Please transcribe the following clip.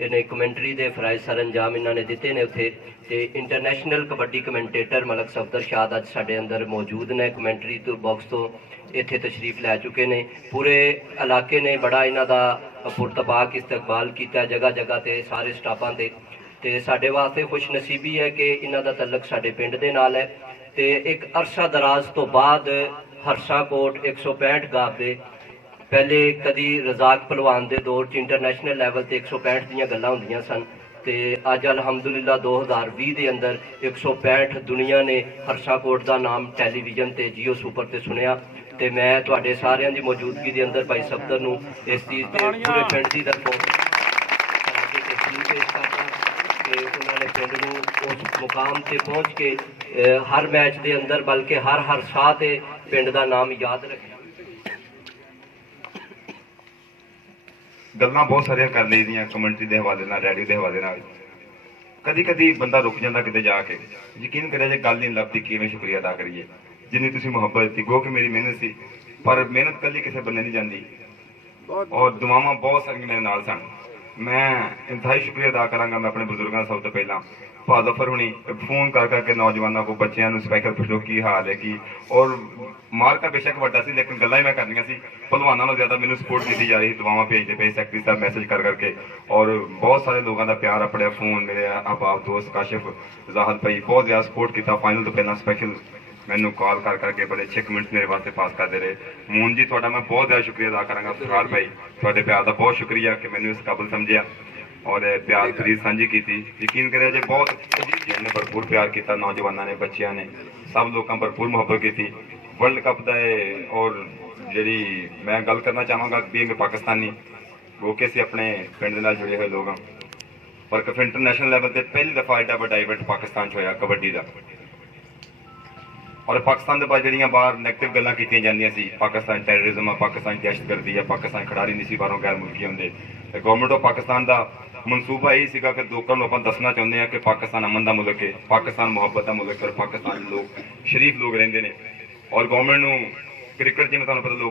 इन्हें कमेंटरी के फराइज सर अंजाम इन्होंने दिते ने उत्थे ते इंटरनेशनल कबड्डी कमेंटेटर मलक सफदर शाद अज साडे अंदर मौजूद ने कमेंटरी तो बॉक्स तो इत्थे तशरीफ लै चुके ने। पूरे इलाके ने बड़ा इन्हां दा पुरतपाक इस्तकबाल किया जगह जगह ते सारे स्टाफां ते साडे वास्ते खुश नसीबी है कि इन्हां दा तल्लक साडे पिंड दे नाल है ते एक अरसा दराज तो बाद हरसाकोट 165 गाब दे पहले कदी रजाक पहलवान के दौर च इंटरनेशनल लैवल ते 165 दीयां गल्लां हुंदियां सन ते अज अलहमदुलिल्लाह 2020 के अंदर 165 दुनिया ने हरसाकोट का नाम टैलीविजन ते जियो सुपर ते सुनिया ते मैं तुहाडे सारियां दी मौजूदगी के अंदर भाई सफदर नूं इस चीज़ ते पूरे पिंड की तरफों पेश करदा कि उन्होंने पिंड नूं उस मुकाम ते पहुँच के हर मैच के अंदर बल्कि हर साह ते पिंड का नाम याद रखे। गल्लां बहुत सारिया कर ली दी कमेंटरी के हवाले नाल रेडियो के हवाले नाल कदी कदी बंदा रुक जाता किते जाके यकीन करे जे गल नहीं लगती किवें शुक्रिया अदा करिए जिन्नी तुसीं मुहब्बत दी गो कि मेरी मेहनत सी पर मेहनत कल्ली किसी बंदे नहीं जाती और दुआवां बहुत सारियां मेरे नाल सन। मैं इंतहाई शुक्रिया अदा करांगा मैं अपने बुजुर्गों सब तो पहला फाजफर हुणी फोन कर करके नौजवानों को बच्चों को स्पैशल पुछो की हाल है कि और मार्का बेशक वड्डा सी लेकिन गल्लां ही मैं करनियां सी पहलवानों को ज्यादा मैनूं सपोर्ट की जा रही दुआवां भेजते पे सैकटरी साहब मैसेज कर करके और बहुत सारे लोगों का प्यार अपने फोन मेरे अहबाब दोस्त काशिफ जाहद भाई बहुत ज्यादा सपोर्ट किया। फाइनल तो पहला स्पैशल मैनू कॉल कर करके बड़े अच्छे कमेंट्स मेरे वास्ते पास करते रहे। मून जी थोड़ा मैं बहुत ज्यादा शुक्रिया अदा करांगा फरार भाई थोड़े प्यार का बहुत शुक्रिया कि मैंने इस काबिल समझिया और प्यार खरीद साझी की यकीन करे जे बहुत जिन्हें भरपूर प्यार किया नौजवानों ने बच्चों ने सब लोगों भरपूर मुहब्बत की वर्ल्ड कप का और जी मैं गल करना चाहवागा बीइंग पाकिस्तानी वो कि अपने पिंड नाल जुड़े हुए लोग पर इंटरनेशनल लैवल पर पहली दफा एडा बड़ा इवेंट पाकिस्तान होया कबड्डी का और पाकिस्तान के बाद जड़ियाँ बाहर नैगेटिव गल्लां कीतियां जांदियां सी पाकिस्तान टैररिज्म है पाकिस्तान दहशतगर्दी है पाकिस्तान खिडारी नहीं सी बाहरों गैर मुल्की आउंदे गवर्नमेंट ऑफ पाकिस्तान का मनसूबा यही सीगा कि लोगों को अपन दसना चाहते हैं कि पाकिस्तान अमन का मुल्क है पाकिस्तान मुहब्बत का मुल्क है और पाकिस्तान लोग शरीफ लोग रहिंदे ने और गवर्नमेंट नूं क्रिकेट जिवें तुहानूं पता लोग